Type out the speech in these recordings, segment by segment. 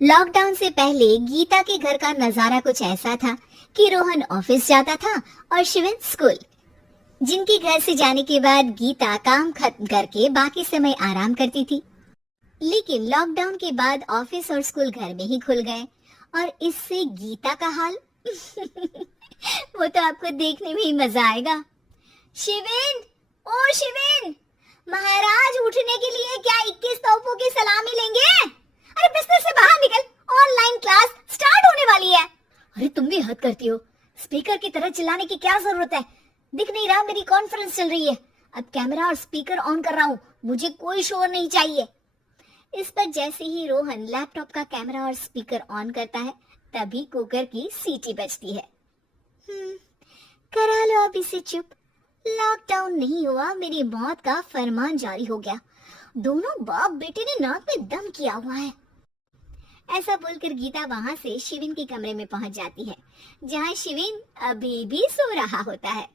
Lockdown से पहले गीता के घर का नजारा कुछ ऐसा था कि रोहन ऑफिस जाता था और शिवन स्कूल। जिनके घर से जाने के बाद गीता काम खत्म करके बाकी समय आराम करती थी। लेकिन लॉकडाउन के बाद ऑफिस और स्कूल घर में ही खुल गए और इससे गीता का हाल वो तो आपको देखने में ही मजा आएगा। शिवेन, ओ शिवेन, महाराज उठने के लिए क्या 21 तोपों की सलामी लेंगे? अरे बिस्तर से बाहर निकल, ऑनलाइन क्लास स्टार्ट होने वाली है। अरे तुम भी हद करती हो, स्पीकर की तरह चिल्लाने की क्या जरूरत है? दिख नहीं रहा मेरी कॉन्फ्रेंस चल रही है। अब कैमरा और स्पीकर ऑन कर रहा हूँ, मुझे कोई शोर नहीं चाहिए। इस पर जैसे ही रोहन लैपटॉप का कैमरा और स्पीकर ऑन करता है तभी कुकर की सीटी बजती है। करा लो अब इसे चुप। लॉकडाउन नहीं हुआ, मेरी मौत का फरमान जारी हो गया। दोनों बाप बेटे ने नाक में दम किया हुआ है। ऐसा बोलकर गीता वहां से शिविन के कमरे में पहुंच जाती है, जहां शिविन अभी भी सो रहा होता है।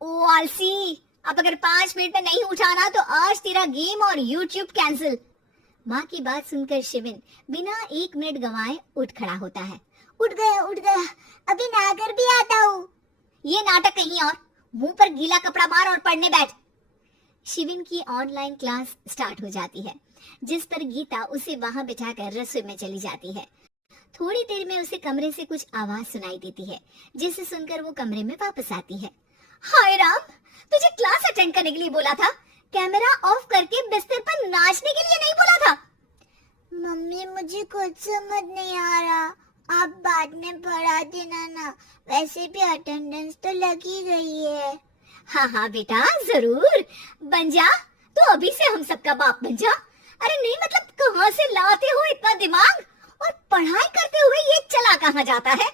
ओ आलसी, अब अगर 5 मिनट में नहीं उठाना तो आज तेरा गेम और यूट्यूब कैंसिल। माँ की बात सुनकर शिविन बिना 1 मिनट गंवाए उठ खड़ा होता है। उठ गया, अभी नहाकर भी आता हूँ। ये नाटक कहीं और, मुंह पर गीला कपड़ा मार और पढ़ने बैठ। शिविन की ऑनलाइन क्लास स्टार्ट हो जाती है, जिस पर गीता उसे वहां बिठाकर रसोई में चली जाती है। थोड़ी देर में उसे कमरे से कुछ आवाज सुनाई देती है, जिसे सुनकर वो कमरे में वापस आती है। हाय राम, तुझे क्लास अटेंड करने के लिए बोला था, कैमरा ऑफ करके बिस्तर पर नाचने के लिए नहीं बोला था। मम्मी मुझे कुछ समझ नहीं आ रहा, आप बाद में पढ़ा देना ना, वैसे भी अटेंडेंस तो लगी गई है। हाँ हाँ बेटा, जरूर बन जा, तो अभी से हम सबका बाप बन जा। अरे नहीं मतलब कहाँ से लाते हो इतना दिमाग, और पढ़ाई करते हुए ये चला कहाँ जाता है?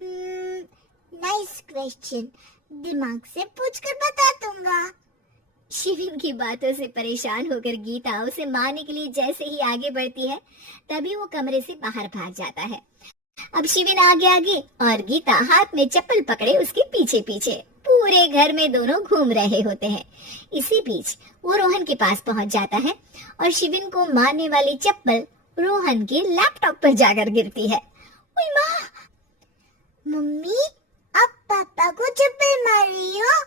नाइस क्वेश्चन, दिमाग से पूछकर बता दूंगा। शिविन की बातों से परेशान होकर गीता उसे मारने के लिए जैसे ही आगे बढ़ती है तभी वो कमरे से बाहर भाग जाता है। अब शिविन आगे आगे और गीता हाथ में चप्पल पकड़े उसके पीछे पीछे पूरे घर में दोनों घूम रहे होते हैं। इसी बीच वो रोहन के पास पहुंच जाता है और शिविन को मारने वाली चप्पल रोहन के लैपटॉप पर जाकर गिरती है। ओए माँ! मम्मी, आप पापा को चप्पल मार रही हो?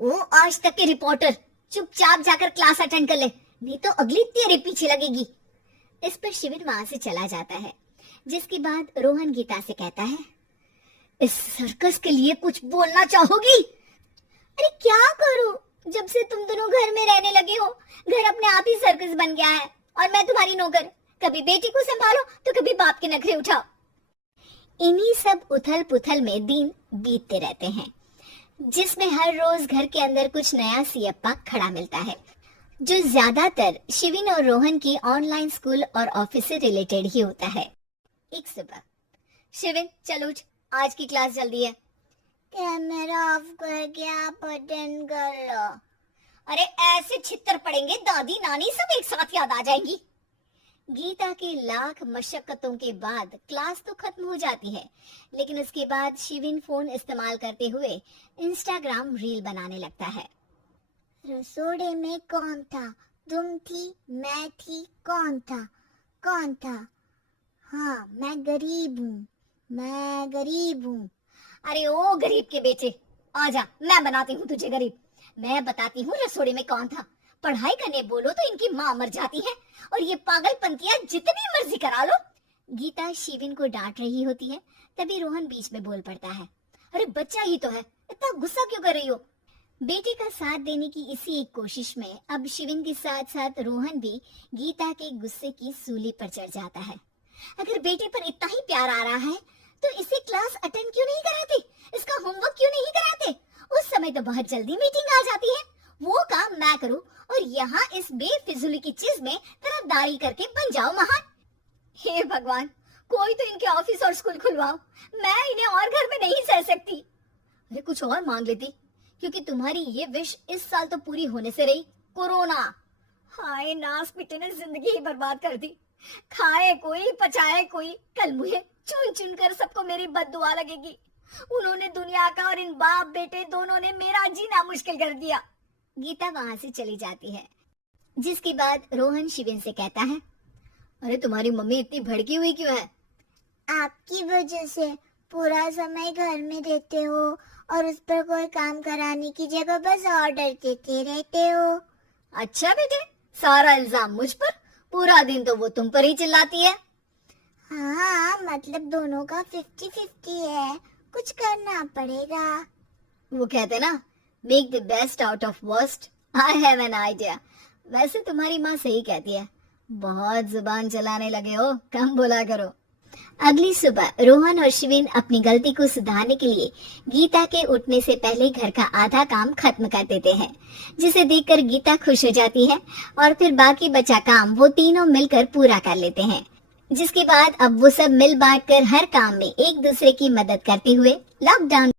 ओ आज तक के रिपोर्टर, चुपचाप जाकर क्लास अटेंड कर ले, नहीं तो अगली तेरे पीछे लगेगी। इस पर शिविन वहां से चला जाता है, जिसके बाद रोहन गीता से कहता है, इस सर्कस के लिए कुछ बोलना चाहोगी? अरे क्या करूं, जब से तुम दोनों घर में रहने लगे हो, घर अपने आप ही सर्कस बन गया है और मैं तुम्हारी नौकर। कभी बेटी को संभालो तो कभी बाप के नखरे उठाओ। इन्हीं सब उथल पुथल में दिन बीतते रहते हैं, जिसमें हर रोज घर के अंदर कुछ नया सियप्पा खड़ा मिलता है, जो ज्यादातर शिविन और रोहन की ऑनलाइन स्कूल और ऑफिस से रिलेटेड ही होता है। एक सुबह, शिविन चल उठ, आज की क्लास जल्दी है। कैमरा ऑफ करके आप अटेंड कर लो। अरे ऐसे छित्तर पड़ेंगे, दादी नानी सब एक साथ याद आ जाएंगी। गीता के लाख मशक्कतों के बाद क्लास तो खत्म हो जाती है, लेकिन उसके बाद शिविन फोन इस्तेमाल करते हुए इंस्टाग्राम रील बनाने लगता है। रसोड़े में कौन था? तुम थी, मैं थी, कौन था? कौन था? हाँ मैं गरीब हूँ, मैं गरीब हूँ। अरे ओ गरीब के बेटे, आजा, मैं बनाती हूँ तुझे गरीब। मैं बताती हूँ रसोड़े में कौन था। पढ़ाई करने बोलो तो इनकी माँ मर जाती है, और ये पागलपंतियां जितनी मर्जी करा लो। गीता शिविन को डांट रही होती है, तभी रोहन बीच में बोल पड़ता है। अरे बच्चा ही तो है, इतना गुस्सा क्यों कर रही हो? बेटे का साथ देने की इसी एक कोशिश में अब शिविन के साथ साथ रोहन भी गीता के गुस्से की सूली पर चढ़ जाता है। अगर बेटे पर इतना ही प्यार आ रहा है तो इसे क्लास अटेंड क्यों नहीं कराते? इसका होमवर्क क्यों नहीं कराते? उस समय तो बहुत जल्दी मीटिंग आ जाती है, वो काम मैं करूं और यहाँ इस बेफिजूली की चीज में तरफदारी करके बन जाओ महान। हे भगवान, कोई तो इनके ऑफिस और स्कूल खुलवाओ, मैं इन्हें और घर में नहीं सह सकती। अरे कुछ और मांग लेती, क्योंकि तुम्हारी ये विश इस साल तो पूरी होने से रही, कोरोना। हाय नास पिटे ने जिंदगी ही बर्बाद कर दी। खाए कोई पचाए कोई, कल मुझे चुन चुन कर सबको मेरी बद्दुआ लगेगी। उन्होंने दुनिया का और इन बाप बेटे दोनों ने मेरा जीना मुश्किल कर दिया। गीता वहां से चली जाती है, जिसके बाद रोहन शिविन से कहता है, अरे तुम्हारी मम्मी इतनी भड़की हुई क्यों है? आपकी वजह से पूरा समय घर में रहते हो और उस पर कोई काम कराने की जगह बस ऑर्डर देते रहते हो। अच्छा बेटे, सारा इल्जाम मुझ पर? पूरा दिन तो वो तुम पर ही चिल्लाती है। हाँ, मतलब दोनों का 50-50 है, कुछ करना पड़ेगा। वो कहते ना, make the best out of worst. I have an idea. वैसे तुम्हारी माँ सही कहती है, बहुत जुबान चलाने लगे हो, कम बोला करो। अगली सुबह रोहन और शिविन अपनी गलती को सुधारने के लिए गीता के उठने से पहले घर का आधा काम खत्म कर देते हैं, जिसे देखकर गीता खुश हो जाती है और फिर बाकी बचा काम वो तीनों मिलकर पूरा कर लेते हैं। जिसके बाद अब वो सब मिल बांट कर हर काम में एक दूसरे की मदद करते हुए लॉकडाउन